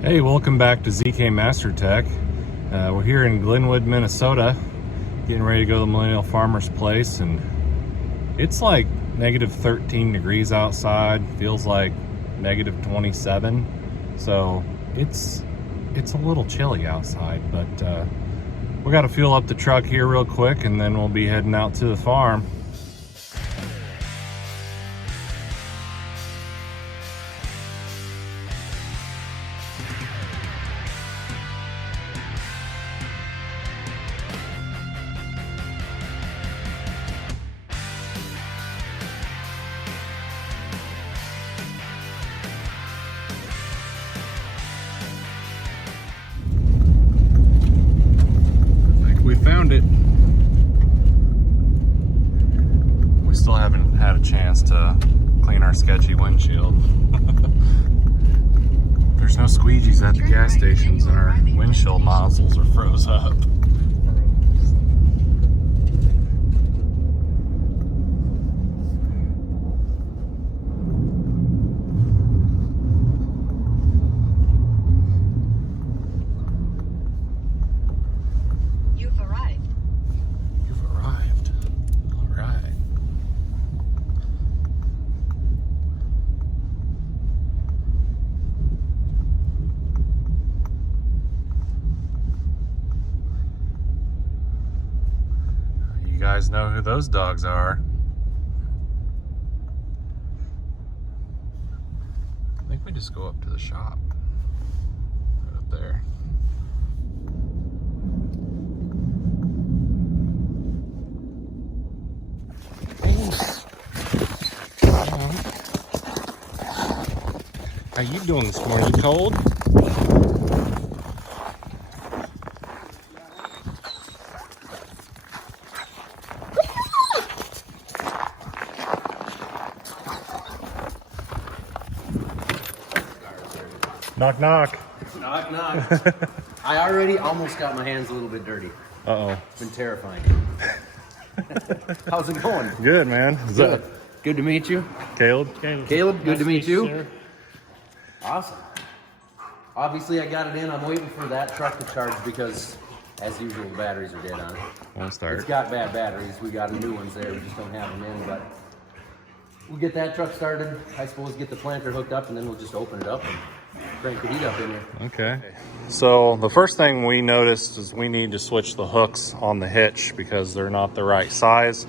Hey, welcome back to ZK MasterTech. We're here in Glenwood, Minnesota, getting ready to go to the Millennial Farmer's place, and it's like negative 13 degrees outside. Feels like negative 27, so it's a little chilly outside, but we got to fuel up the truck here real quick, and then we'll be heading out to the farm. We found it. We still haven't had a chance to clean our sketchy windshield. There's no squeegees at the gas stations, and our windshield nozzles are froze up. You guys know who those dogs are. I think we just go up to the shop. Right up there. How you doing this morning? You cold? Knock, knock. Knock, knock. I already almost got my hands a little bit dirty. Uh-oh. It's been terrifying. How's it going? Good, man. Good. Good to meet you. Caleb? Caleb, good to meet you. Sir. Awesome. Obviously, I got it in. I'm waiting for that truck to charge because, as usual, the batteries are dead on it. Won't start. It's got bad batteries. We got new ones there. We just don't have them in, but we'll get that truck started. I suppose get the planter hooked up, and then we'll just open it up and crank the heat up in here. Okay. So the first thing we noticed is we need to switch the hooks on the hitch because they're not the right size.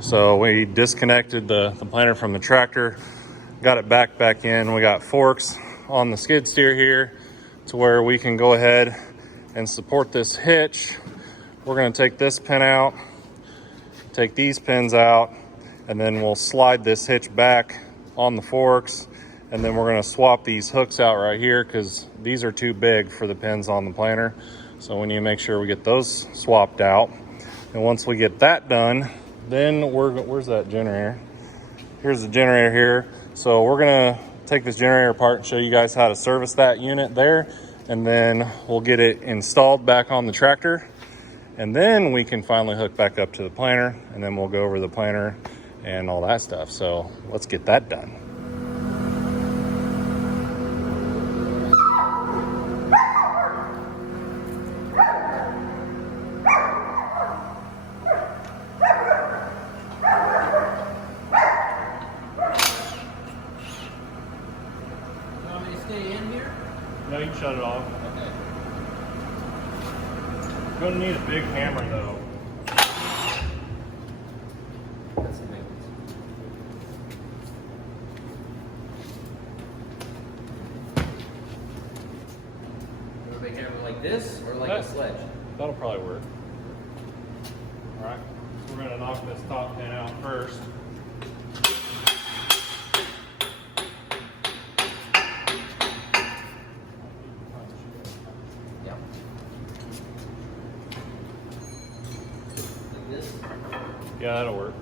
So we disconnected the planter from the tractor, got it back in. We got forks on the skid steer here to where we can go ahead and support this hitch. We're going to take this pin out, take these pins out, and then we'll slide this hitch back on the forks. And then we're going to swap these hooks out right here because these are too big for the pins on the planter. So we need to make sure we get those swapped out. And once we get that done, then where's that generator? Here's the generator here. So we're going to take this generator apart and show you guys how to service that unit there. And then we'll get it installed back on the tractor. And then we can finally hook back up to the planter. And then we'll go over the planter and all that stuff. So let's get that done. No, you can shut it off. Okay. You're gonna need a big hammer though. That's the big ones. You want a big hammer like this or like a sledge? That'll probably work. All right, so we're gonna knock this top pin out first. Yeah, that'll work.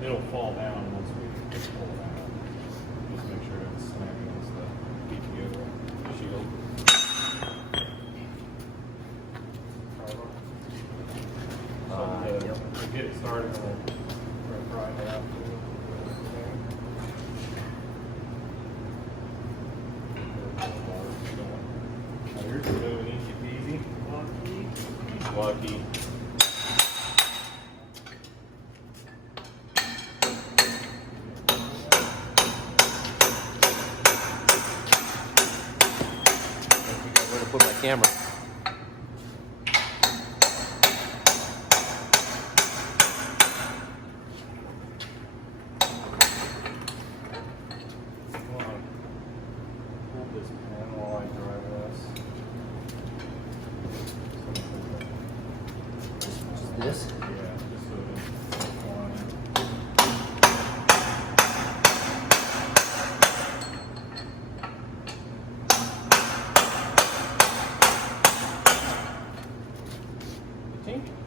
It'll fall down once we pull it out. Just make sure it's snapping as the PTO. started and we'll fry it out. Here's moving easy peasy. He's lucky. Where to put my camera? Hold this pen while I drive this. This? Yeah, just so it's flying.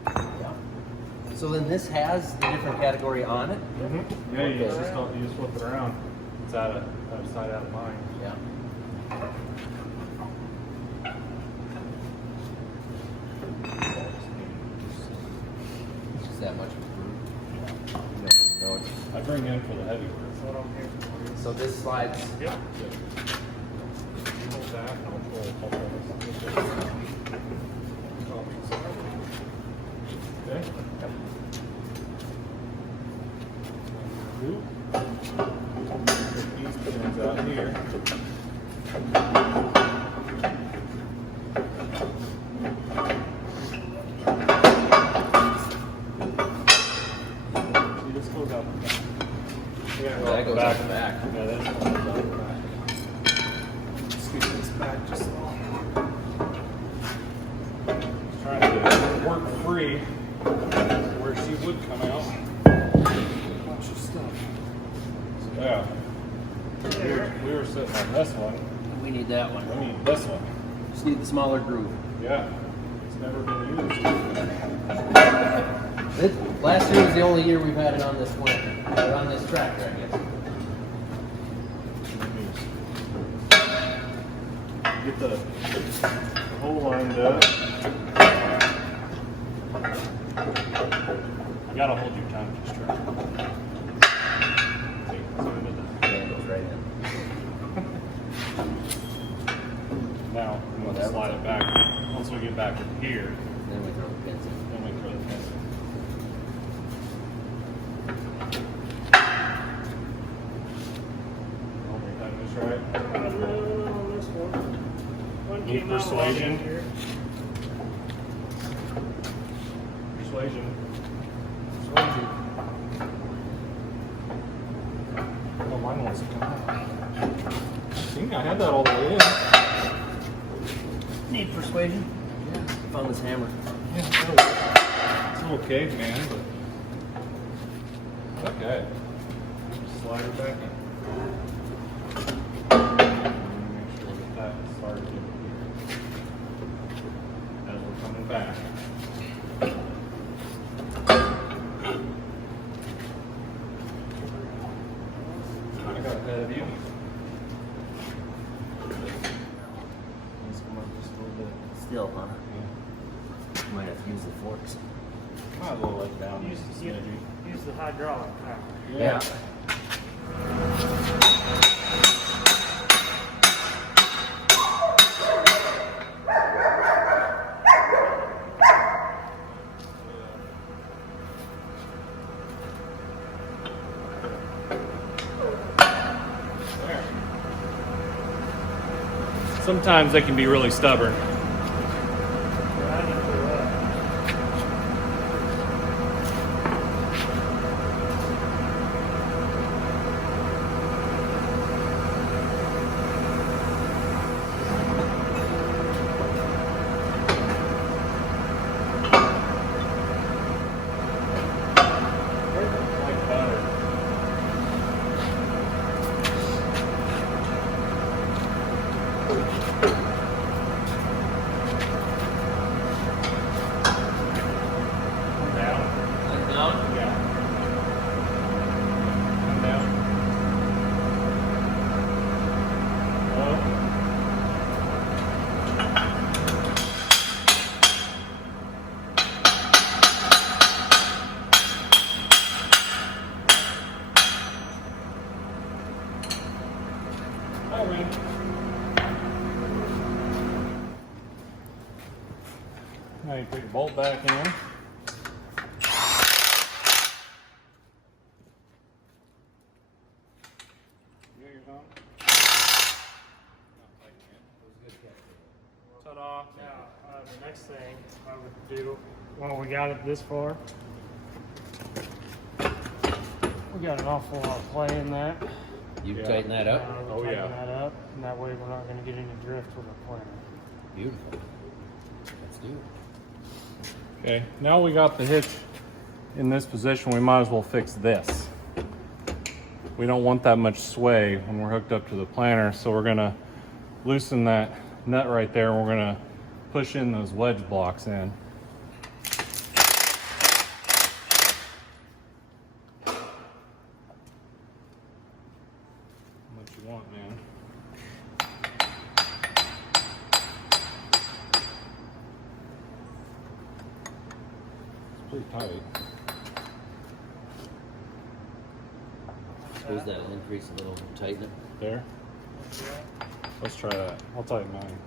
Yeah. So then this has the different category on it? Mm-hmm. Yeah, you just flip it around. It's out of sight, out of mind. Yeah. It's just that much of a group. You don't even know it. I bring in for the heavy work. That's what I'm here for. So this slides. Yep. Hold that and I'll pull this. Okay. Put these pins out here. See, this goes out the back. Yeah, That goes out the back. Yeah, this one goes out the back. Scoot this back just a little. Trying to work free where she would come out. A bunch of stuff. So, yeah. We were sitting on this one. We need that one. We need this one. Just need the smaller groove. Yeah. It's never been used. Last year was the only year we've had it on this one, or on this tractor, I guess. Get the hole lined up. You gotta hold your tongue just right. See, so it Yeah, it goes right in. now, I'm gonna slide it back. Once we get back in here, Then we throw the pins in. then we throw the pins in. Hope you're done this right. Need persuasion. Persuasion. Oh, mine wants to come out. See, I had that all the way in. Need persuasion? Yeah. Found this hammer. Yeah, it's a little caveman, but okay. Slide her back in. Make sure that started in here as we're coming back. I got ahead of you. Let's come up just a little bit. Still, huh? You might have to use the forks. Might as well let down just a smidgy. Use the hydraulic power. Yeah. There. Sometimes they can be really stubborn. Like butter. Now you put your bolt back in. Ta-da. Now, the next thing I would do, well, we got it this far. We got an awful lot of play in that. You tighten that up? Oh, yeah. Tighten that up, and that way we're not going to get any drift with our planter. Beautiful. Let's do it. Okay, now we got the hitch in this position, we might as well fix this. We don't want that much sway when we're hooked up to the planter, so we're gonna loosen that nut right there, and we're gonna push in those wedge blocks in. What you want, man. It's pretty tight. Suppose that'll increase a little, tighten it. There? Let's try that. I'll tighten mine.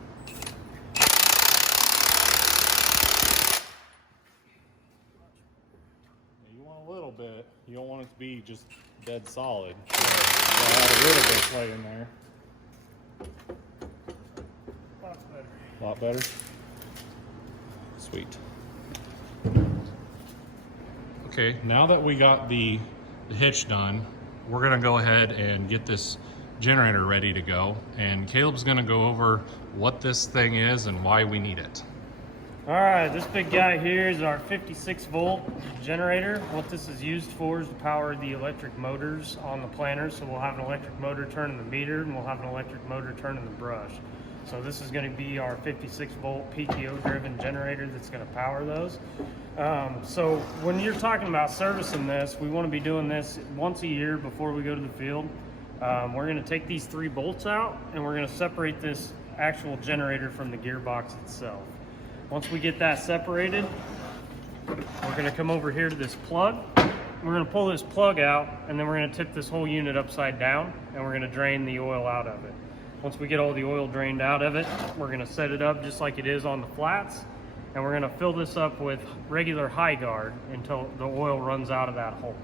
You want a little bit. You don't want it to be just dead solid. You gotta add a little bit of play in there. Lots better. A lot better? Sweet. Okay, now that we got the hitch done, we're gonna go ahead and get this generator ready to go, and Caleb's gonna go over what this thing is and why we need it. All right, this big guy here is our 56 volt generator. What this is used for is to power the electric motors on the planter. So we'll have an electric motor turning the meter, and we'll have an electric motor turning the brush. So this is going to be our 56 volt PTO driven generator that's going to power those. So when you're talking about servicing this, we want to be doing this once a year before we go to the field. We're going to take these 3 bolts out, and we're going to separate this actual generator from the gearbox itself. Once we get that separated, we're going to come over here to this plug. We're going to pull this plug out, and then we're going to tip this whole unit upside down, and we're going to drain the oil out of it. Once we get all the oil drained out of it, we're going to set it up just like it is on the flats, and we're going to fill this up with regular high guard until the oil runs out of that hole.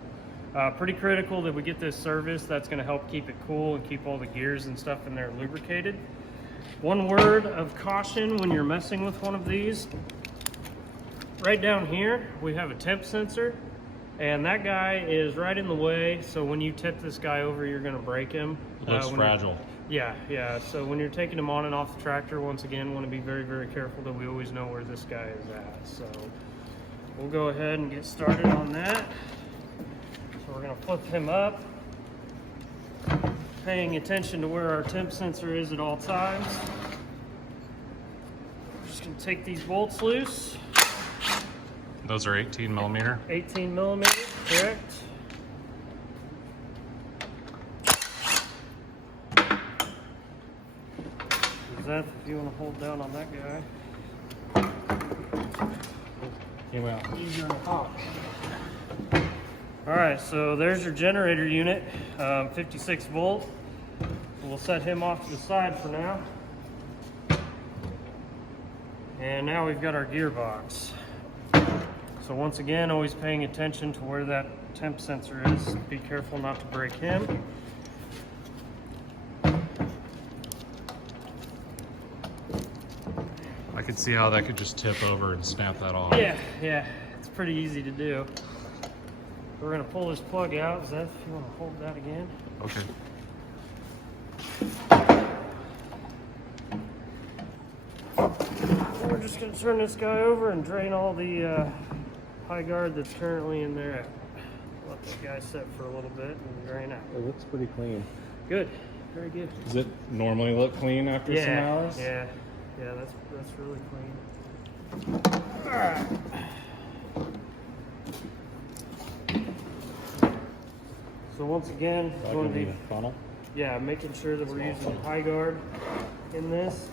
Pretty critical that we get this service. That's going to help keep it cool and keep all the gears and stuff in there lubricated. One word of caution when you're messing with one of these. Right down here, we have a temp sensor, and that guy is right in the way, so when you tip this guy over, you're going to break him. Looks fragile. Yeah. So when you're taking him on and off the tractor, once again, want to be very, very careful that we always know where this guy is at. So we'll go ahead and get started on that. So we're going to flip him up, paying attention to where our temp sensor is at all times. Just going to take these bolts loose. Those are 18 millimeter. 18 millimeter, correct. That, if you want to hold down on that guy. Came out. Easier to pop. All right, so there's your generator unit, 56 volt. We'll set him off to the side for now. And now we've got our gearbox. So once again, always paying attention to where that temp sensor is. Be careful not to break him. I could see how that could just tip over and snap that off. Yeah, it's pretty easy to do. We're gonna pull this plug out. Is that, if you want to hold that again? Okay. We're just gonna turn this guy over and drain all the high guard that's currently in there. Let this guy set for a little bit and drain out. It looks pretty clean. Good, very good. Does it normally look clean after some hours? Yeah, that's really clean. All right. So once again, Back going in to the be funnel. making sure that we're using high guard in this.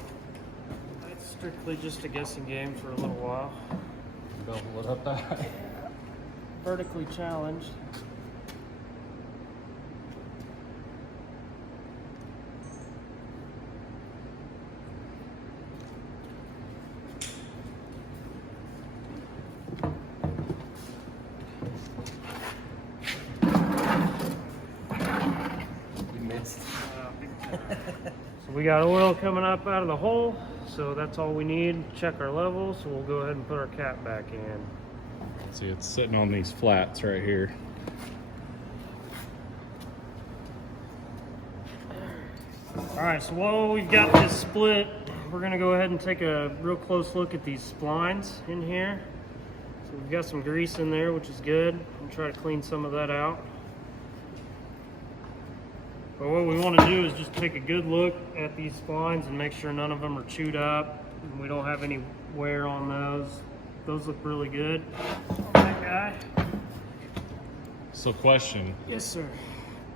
It's strictly just a guessing game for a little while. Bevel it up that. Vertically challenged. we got oil coming up out of the hole, so that's all we need. Check our levels, so we'll go ahead and put our cap back in. See, it's sitting on these flats right here. All right, so while we've got this split, we're gonna go ahead and take a real close look at these splines in here. So we've got some grease in there, which is good. We'll try to clean some of that out. But what we want to do is just take a good look at these splines and make sure none of them are chewed up and we don't have any wear on those. Those look really good. That guy. So question, Yes, sir.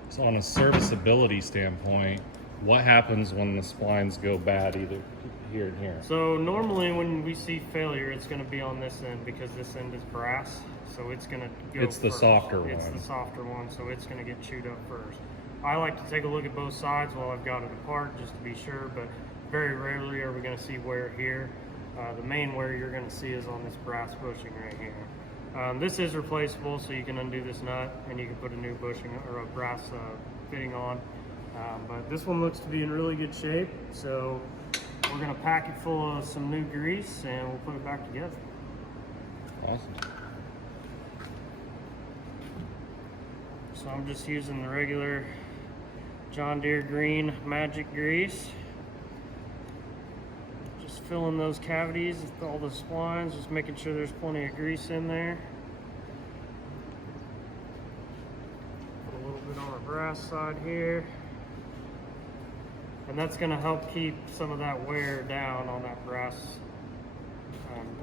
so on a serviceability standpoint, what happens when the splines go bad either here and here? So normally when we see failure, it's going to be on this end because this end is brass. So it's going to go It's the first. softer It's one. the softer one, so it's going to get chewed up first. I like to take a look at both sides while I've got it apart just to be sure, but very rarely are we going to see wear here. The main wear you're going to see is on this brass bushing right here. This is replaceable, so you can undo this nut and you can put a new bushing or a brass fitting on. But this one looks to be in really good shape, so we're going to pack it full of some new grease and we'll put it back together. Awesome. So I'm just using the regular John Deere green magic grease. Just filling those cavities with all the splines, just making sure there's plenty of grease in there. Put a little bit on the brass side here. And that's going to help keep some of that wear down on that brass,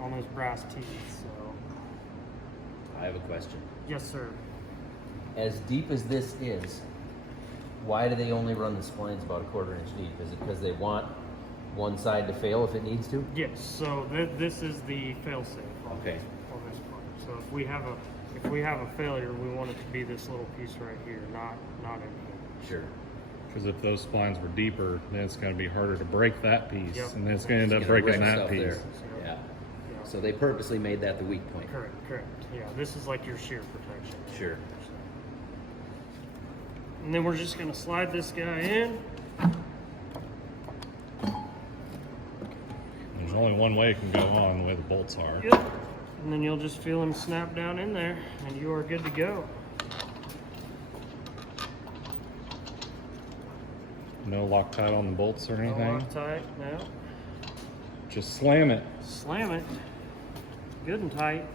on those brass teeth. So, I have a question. yes, sir. As deep as this is, why do they only run the splines about a 1/4 inch deep? Is it because they want one side to fail if it needs to? Yes. So this is the fail-safe. Okay. On this part. So if we have a failure, we want it to be this little piece right here, not in here. Sure. Because if those splines were deeper, then it's going to be harder to break that piece, Yep. and then it's going to end up Gonna breaking break that stuff piece. there. Yeah. So they purposely made that the weak point. Correct. Yeah, this is like your shear protection. Sure. And then we're just gonna slide this guy in. There's only one way it can go on, the way the bolts are. Yep. And then you'll just feel him snap down in there, and you are good to go. No Loctite on the bolts or anything. Loctite, no. Just slam it. Slam it. Good and tight.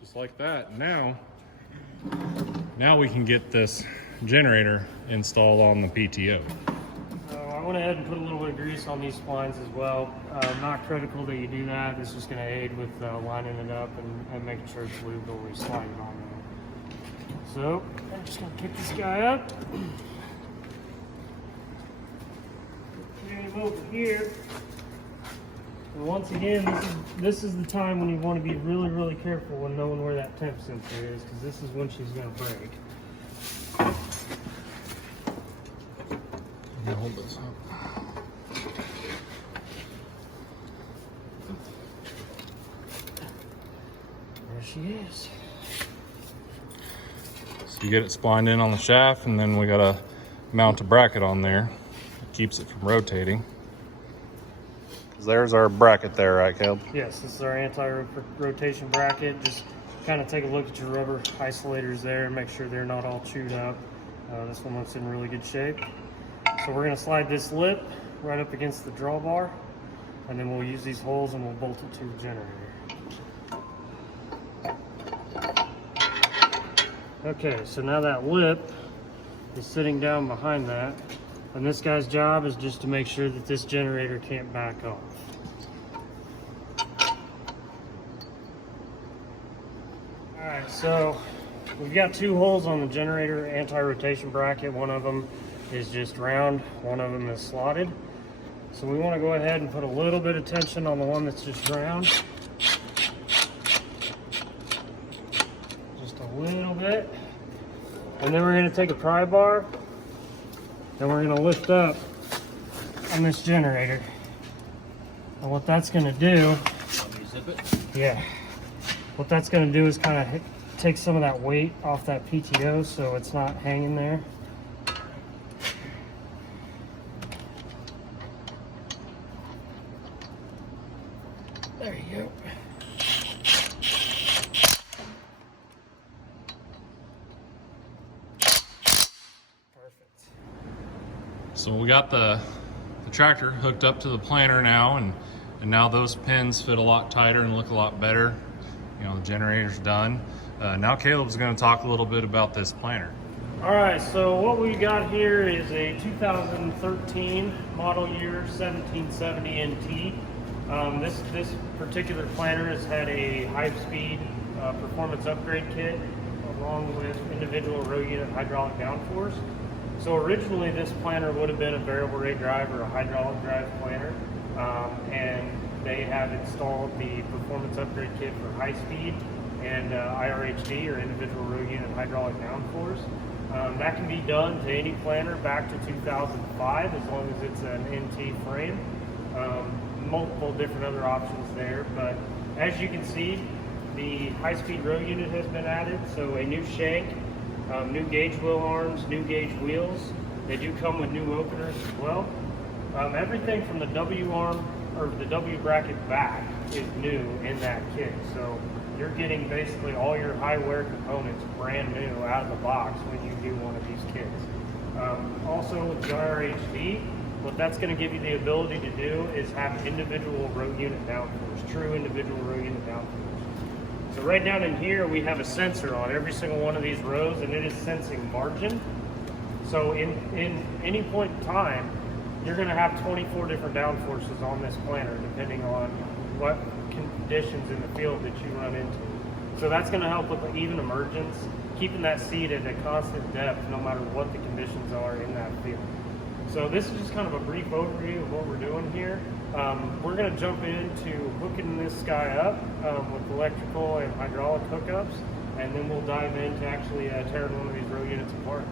Just like that. Now we can get this generator installed on the PTO. I went ahead and put a little bit of grease on these splines as well. Not critical that you do that. It's just going to aid with lining it up and making sure it's lubed when we slide it on there. So I'm just going to pick this guy up. Put him over here. And once again, this is the time when you want to be really, really careful when knowing where that temp sensor is, because this is when she's going to break. I'm gonna hold this up. There she is. So you get it splined in on the shaft, and then we gotta mount a bracket on there. It keeps it from rotating. 'Cause there's our bracket there, right, Caleb? Yes, this is our anti-rotation bracket. Just kind of take a look at your rubber isolators there and make sure they're not all chewed up. This one looks in really good shape. So we're going to slide this lip right up against the drawbar, and then we'll use these holes and we'll bolt it to the generator. Okay, so now that lip is sitting down behind that, and this guy's job is just to make sure that this generator can't back off. Alright, so we've got two holes on the generator anti-rotation bracket. One of them is just round, one of them is slotted. So we want to go ahead and put a little bit of tension on the one that's just round. Just a little bit. And then we're going to take a pry bar and we're going to lift up on this generator. And what that's going to do, Want me to zip it? yeah, what that's going to do is kind of take some of that weight off that PTO so it's not hanging there. There you go. Perfect. So we got the tractor hooked up to the planter now, and now those pins fit a lot tighter and look a lot better. You know, the generator's done. Now Caleb's going to talk a little bit about this planter. All right, so what we got here is a 2013 model year 1770 NT. This particular planter has had a high-speed performance upgrade kit along with individual row unit hydraulic downforce. So originally this planter would have been a variable rate drive or a hydraulic drive planter, and they have installed the performance upgrade kit for high speed and IRHD or individual row unit hydraulic downforce. That can be done to any planter back to 2005 as long as it's an NT frame. Multiple different other options there, but as you can see, the high-speed row unit has been added, so a new shank, new gauge wheel arms, new gauge wheels. They do come with new openers as well. Everything from the W arm or the W bracket back is new in that kit, so you're getting basically all your high wear components brand new out of the box when you do one of these kits. Also with the RHD, what that's going to give you the ability to do is have individual row unit downforce, true individual row unit downforce. So right down in here, we have a sensor on every single one of these rows, and it is sensing margin. So in any point in time, you're going to have 24 different downforces on this planter, depending on what conditions in the field that you run into. So that's going to help with the even emergence, keeping that seed at a constant depth no matter what the conditions are in that field. So this is just kind of a brief overview of what we're doing here. We're going to jump into hooking this guy up with electrical and hydraulic hookups, and then we'll dive into actually tearing one of these row units apart.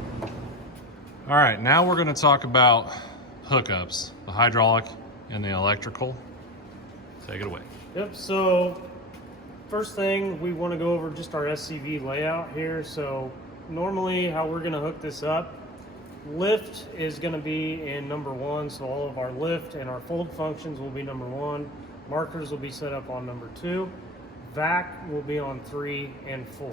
All right, now we're going to talk about hookups, the hydraulic and the electrical. Take it away. Yep, so first thing, we want to go over just our SCV layout here. So normally how we're going to hook this up, lift is going to be in number 1, so all of our lift and our fold functions will be number 1. Markers will be set up on number 2. Vac will be on 3 and 4.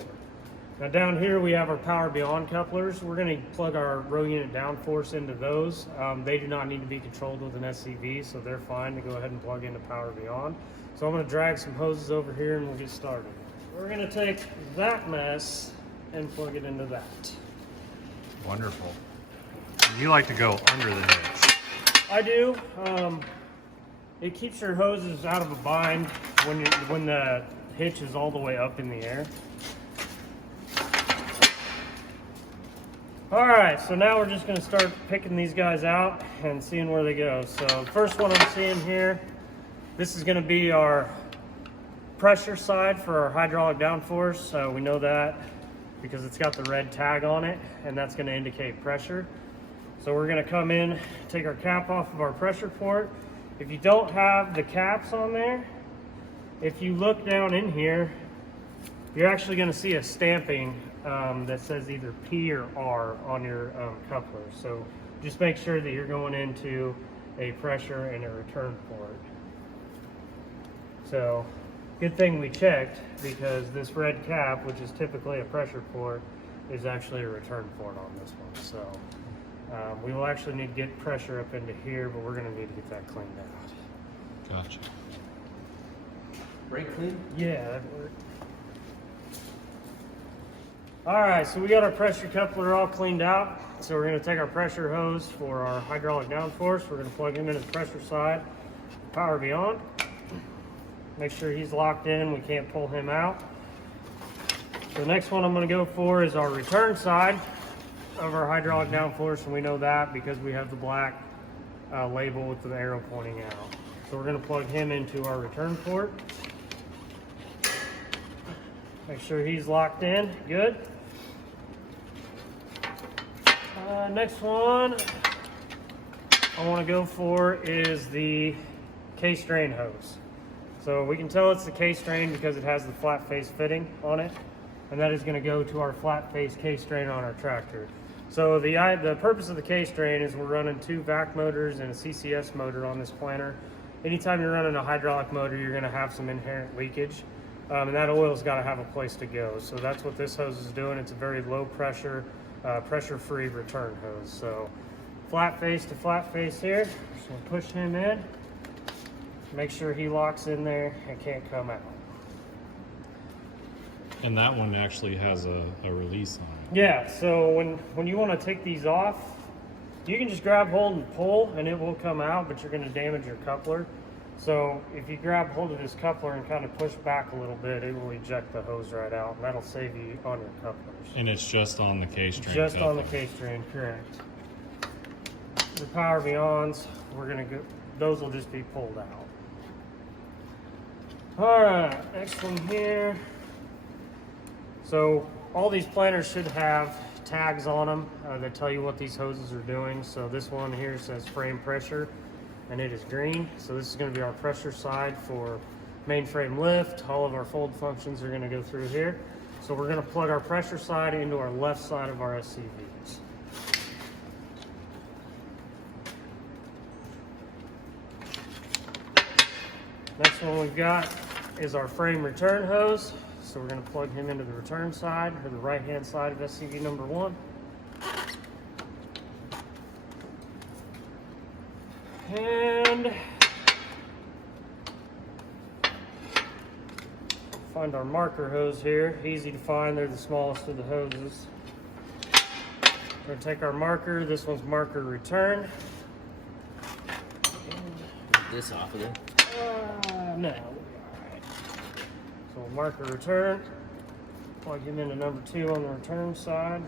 Now down here we have our power beyond couplers. We're going to plug our row unit downforce into those. They do not need to be controlled with an SCV, so they're fine to go ahead and plug into power beyond. So I'm going to drag some hoses over here and we'll get started. We're going to take that mess and plug it into that. Wonderful. You like to go under the hitch. I do. It keeps your hoses out of a bind when the hitch is all the way up in the air. All right, so now we're just going to start picking these guys out and seeing where they go. So the first one I'm seeing here, this is going to be our pressure side for our hydraulic downforce. We know that because it's got the red tag on it, and that's going to indicate pressure. So we're going to come in, take our cap off of our pressure port. If you don't have the caps on there, if you look down in here, you're actually going to see a stamping that says either P or R on your coupler. So just make sure that you're going into a pressure and a return port. So good thing we checked, because this red cap, which is typically a pressure port, is actually a return port on this one. So we will actually need to get pressure up into here, but we're going to need to get that cleaned out. Gotcha. Brake clean? Yeah, that worked. All right, so we got our pressure coupler all cleaned out. So we're going to take our pressure hose for our hydraulic downforce. We're going to plug him into the pressure side, power beyond. Make sure he's locked in. We can't pull him out. The next one I'm going to go for is our return side of our hydraulic downforce, and we know that because we have the black label with the arrow pointing out. So we're going to plug him into our return port. Make sure he's locked in. Good. Next one I want to go for is the K-strain hose. So we can tell it's the K-strain because it has the flat face fitting on it, and that is going to go to our flat face K-strain on our tractor. So the purpose of the K-strain is we're running 2 vac motors and a CCS motor on this planter. Anytime you're running a hydraulic motor, you're going to have some inherent leakage, and that oil's got to have a place to go. So that's what this hose is doing. It's a very low pressure, pressure-free return hose. So flat face to flat face here. Just gonna push him in. Make sure he locks in there and can't come out. And that one actually has a release on it. Yeah, so when you want to take these off, you can just grab hold and pull and it will come out, but you're going to damage your coupler. So if you grab hold of this coupler and kind of push back a little bit, it will eject the hose right out, and that'll save you on your couplers. And it's just on the K-string. Just on the K-string, correct. The power beyonds, we're going to go, those will just be pulled out. All right, next one here. So all these planters should have tags on them that tell you what these hoses are doing. So this one here says frame pressure, and it is green. So this is going to be our pressure side for main frame lift. All of our fold functions are going to go through here. So we're going to plug our pressure side into our left side of our SCVs. Next one we've got is our frame return hose. So we're going to plug him into the return side, or the right-hand side of SCV number 1. And find our marker hose here. Easy to find, they're the smallest of the hoses. We're going to take our marker, this one's marker return. Get this off of there. No, we'll be all right. So marker return, plug him into number 2 on the return side.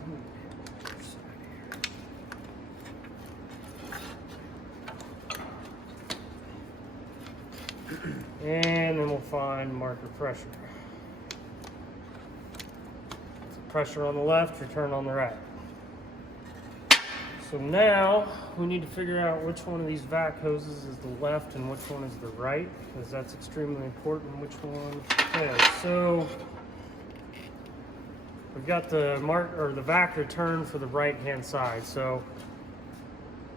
And then we'll find marker pressure. So pressure on the left, return on the right. So now we need to figure out which one of these vac hoses is the left and which one is the right, because that's extremely important which one. Okay, so we've got the the vac return for the right hand side. So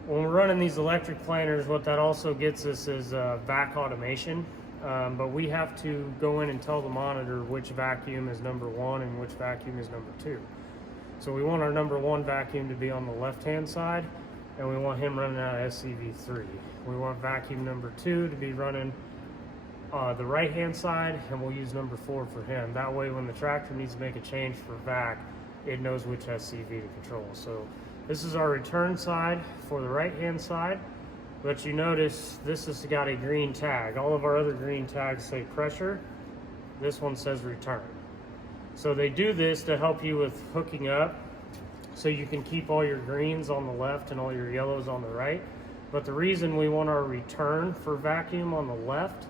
when we're running these electric planters, what that also gets us is vac automation. But we have to go in and tell the monitor which vacuum is number 1 and which vacuum is number 2. So we want our number 1 vacuum to be on the left-hand side, and we want him running out of SCV3. We want vacuum number 2 to be running the right-hand side, and we'll use number 4 for him. That way, when the tractor needs to make a change for vac, it knows which SCV to control. So this is our return side for the right-hand side, but you notice this has got a green tag. All of our other green tags say pressure. This one says return. So they do this to help you with hooking up, so you can keep all your greens on the left and all your yellows on the right. But the reason we want our return for vacuum on the left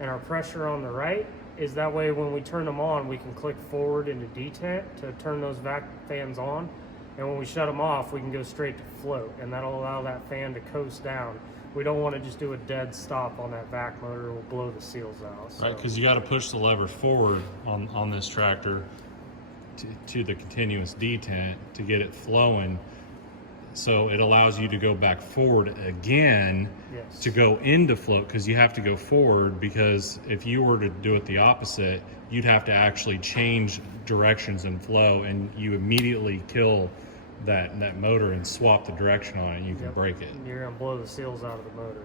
and our pressure on the right is that way when we turn them on, we can click forward into detent to turn those vac fans on. And when we shut them off, we can go straight to float, and that'll allow that fan to coast down. We don't want to just do a dead stop on that vac motor. We'll blow the seals out. So. Right, because you got to push the lever forward on this tractor to the continuous detent to get it flowing. So it allows you to go back forward again. Yes. To go into float, because you have to go forward, because if you were to do it the opposite, you'd have to actually change directions and flow, and you immediately kill that motor and swap the direction on it, and you can break it. You're going to blow the seals out of the motor.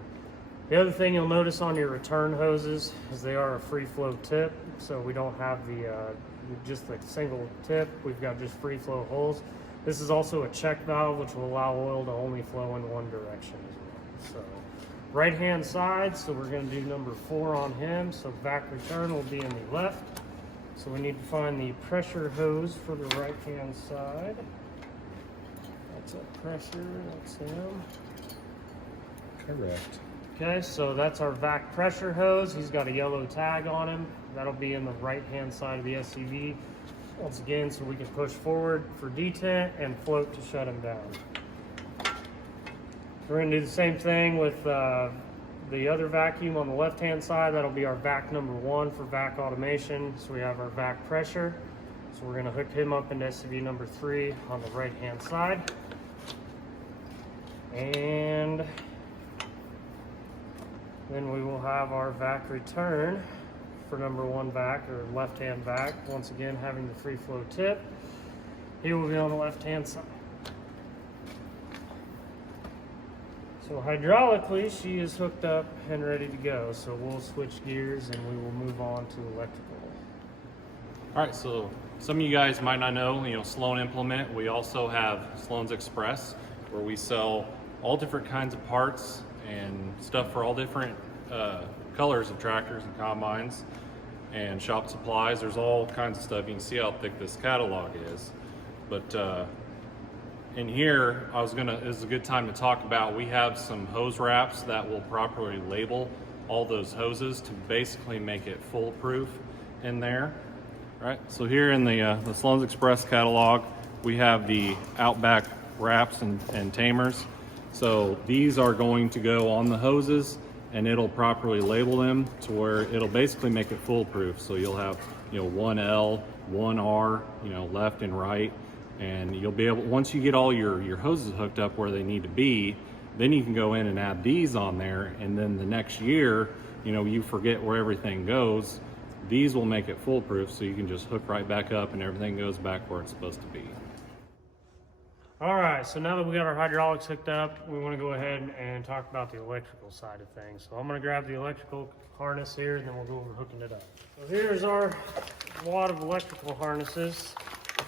The other thing you'll notice on your return hoses is they are a free flow tip, so we don't have just the single tip. We've got just free flow holes. This is also a check valve, which will allow oil to only flow in one direction as well. So right hand side, so we're going to do number 4 on him. So vac return will be in the left. So we need to find the pressure hose for the right hand side. That's a pressure, that's him. Correct. Okay, so that's our vac pressure hose. He's got a yellow tag on him. That'll be in the right-hand side of the SCV. Once again, so we can push forward for detent and float to shut him down. We're gonna do the same thing with the other vacuum on the left-hand side, that'll be our vac number 1 for vac automation. So we have our vac pressure. So we're gonna hook him up into SCV number 3 on the right-hand side. And then we will have our vac return for number 1 vac, or left-hand vac. Once again, having the free flow tip. He will be on the left-hand side. So hydraulically, she is hooked up and ready to go. So we'll switch gears and we will move on to electrical. All right, so some of you guys might not know, Sloan Implement. We also have Sloan's Express, where we sell all different kinds of parts and stuff for all different colors of tractors and combines and shop supplies. There's all kinds of stuff. You can see how thick this catalog is. But in here, this is a good time to talk about, we have some hose wraps that will properly label all those hoses to basically make it foolproof in there. Right, so here in the Sloan's Express catalog, we have the Outback wraps and tamers. So these are going to go on the hoses, and it'll properly label them to where it'll basically make it foolproof. So you'll have, 1L, 1R, left and right, and you'll be able, once you get all your hoses hooked up where they need to be, then you can go in and add these on there, and then the next year, you forget where everything goes. These will make it foolproof, so you can just hook right back up and everything goes back where it's supposed to be. All right, so now that we got our hydraulics hooked up, we want to go ahead and talk about the electrical side of things. So I'm going to grab the electrical harness here, and then we'll go over hooking it up. So here's our wad of electrical harnesses.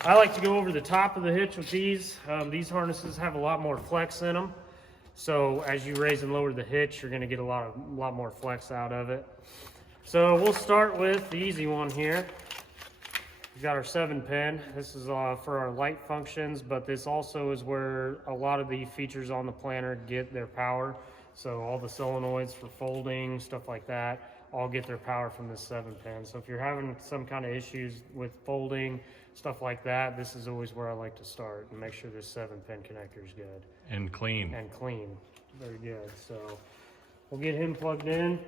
I like to go over the top of the hitch with these. These harnesses have a lot more flex in them. So as you raise and lower the hitch, you're going to get a lot more flex out of it. So we'll start with the easy one here. We've got our 7-pin. This is for our light functions, but this also is where a lot of the features on the planter get their power. So all the solenoids for folding, stuff like that, all get their power from this 7-pin. So if you're having some kind of issues with folding, stuff like that, this is always where I like to start and make sure this 7-pin connector is good. And clean. And clean. Very good. So we'll get him plugged in.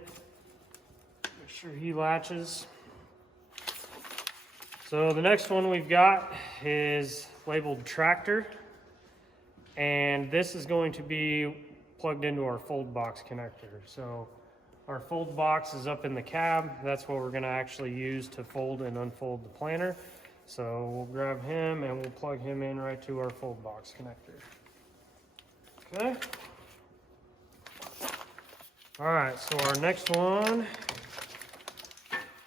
Make sure he latches. So the next one we've got is labeled tractor, and this is going to be plugged into our fold box connector. So our fold box is up in the cab. That's what we're going to actually use to fold and unfold the planter. So we'll grab him and we'll plug him in right to our fold box connector. Okay. All right, so our next one,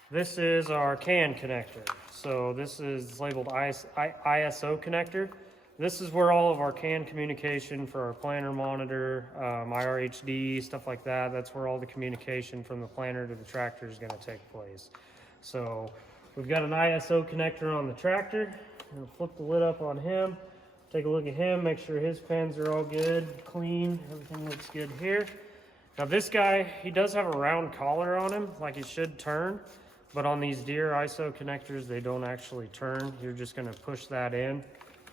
this is our CAN connector. So this is labeled ISO connector. This is where all of our CAN communication for our planter monitor, IRHD, stuff like that, that's where all the communication from the planter to the tractor is going to take place. So we've got an ISO connector on the tractor. We'll flip the lid up on him, take a look at him, make sure his pins are all good, clean, everything looks good here. Now this guy, he does have a round collar on him, like he should turn. But on these Deere ISO connectors, they don't actually turn. You're just going to push that in,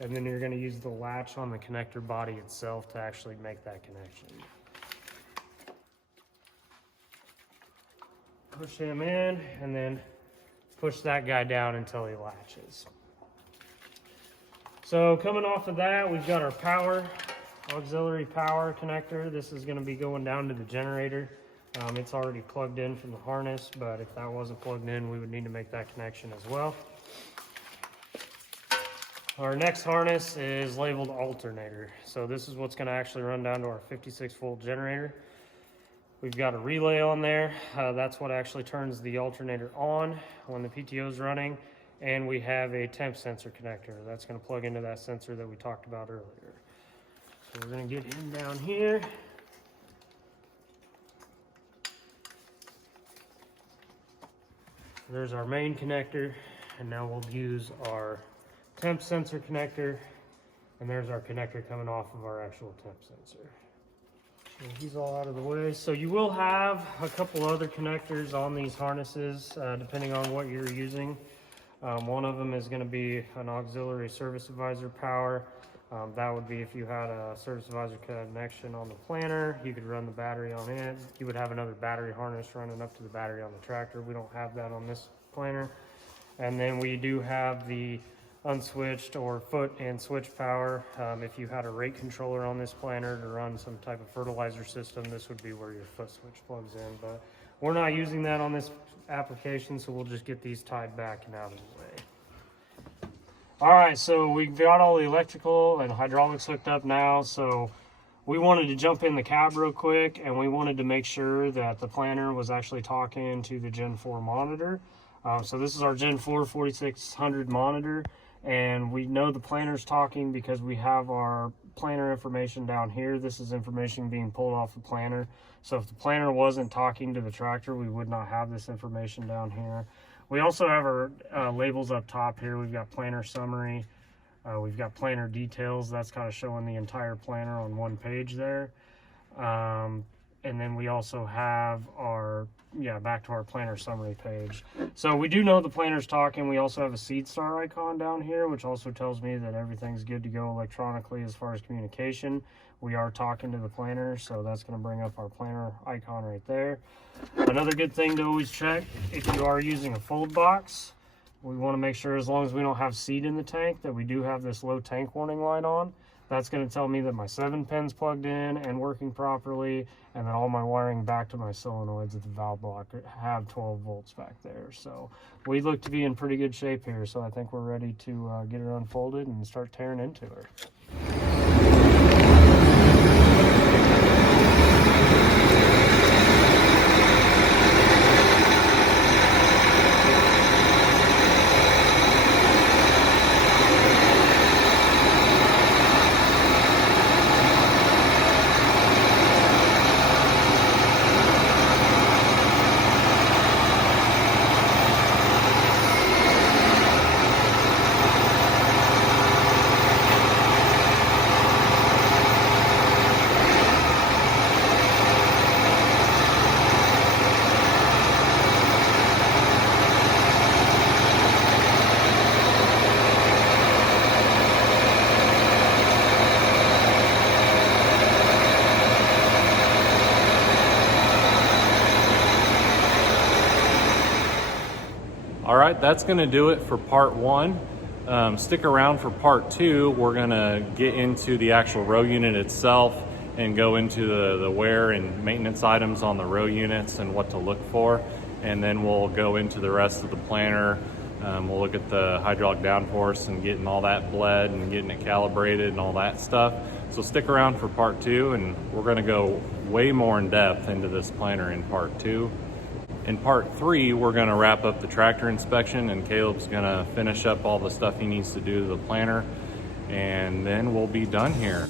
and then you're going to use the latch on the connector body itself to actually make that connection. Push him in, and then push that guy down until he latches. So coming off of that, we've got our power, auxiliary power connector. This is going to be going down to the generator. It's already plugged in from the harness, but if that wasn't plugged in, we would need to make that connection as well. Our next harness is labeled alternator. So this is what's going to actually run down to our 56-volt generator. We've got a relay on there. That's what actually turns the alternator on when the PTO is running. And we have a temp sensor connector. That's going to plug into that sensor that we talked about earlier. So we're going to get him down here. There's our main connector, and now we'll use our temp sensor connector, and there's our connector coming off of our actual temp sensor. So he's all out of the way. So you will have a couple other connectors on these harnesses, depending on what you're using. One of them is going to be an auxiliary service advisor power. That would be if you had a service advisor connection on the planter, you could run the battery on it. You would have another battery harness running up to the battery on the tractor. We don't have that on this planter. And then we do have the unswitched or foot and switch power. If you had a rate controller on this planter to run some type of fertilizer system, this would be where your foot switch plugs in. But we're not using that on this application, so we'll just get these tied back and out of the way. All right, so we've got all the electrical and hydraulics hooked up now. So we wanted to jump in the cab real quick, and we wanted to make sure that the planter was actually talking to the Gen 4 monitor. So this is our Gen 4 4600 monitor, and we know the planter's talking because we have our planter information down here. This is information being pulled off the planter. So if the planter wasn't talking to the tractor, we would not have this information down here. We also have our labels up top here. We've got planter summary. We've got planter details. That's kind of showing the entire planter on one page there. And then we also have our, back to our planter summary page. So we do know the planter's talking. We also have a seed star icon down here, which also tells me that everything's good to go electronically as far as communication. We are talking to the planter, so that's going to bring up our planter icon right there. Another good thing to always check, if you are using a fold box, we want to make sure, as long as we don't have seed in the tank, that we do have this low tank warning light on. That's going to tell me that my 7-pin's plugged in and working properly, and that all my wiring back to my solenoids at the valve block have 12 volts back there. So we look to be in pretty good shape here, so I think we're ready to get it unfolded and start tearing into her. All right, that's gonna do it for part one. Stick around for part two. We're gonna get into the actual row unit itself and go into the wear and maintenance items on the row units and what to look for. And then we'll go into the rest of the planter. We'll look at the hydraulic downforce and getting all that bled and getting it calibrated and all that stuff. So stick around for part two, and we're gonna go way more in depth into this planter in part two. In part three, we're gonna wrap up the tractor inspection, and Caleb's gonna finish up all the stuff he needs to do to the planter, and then we'll be done here.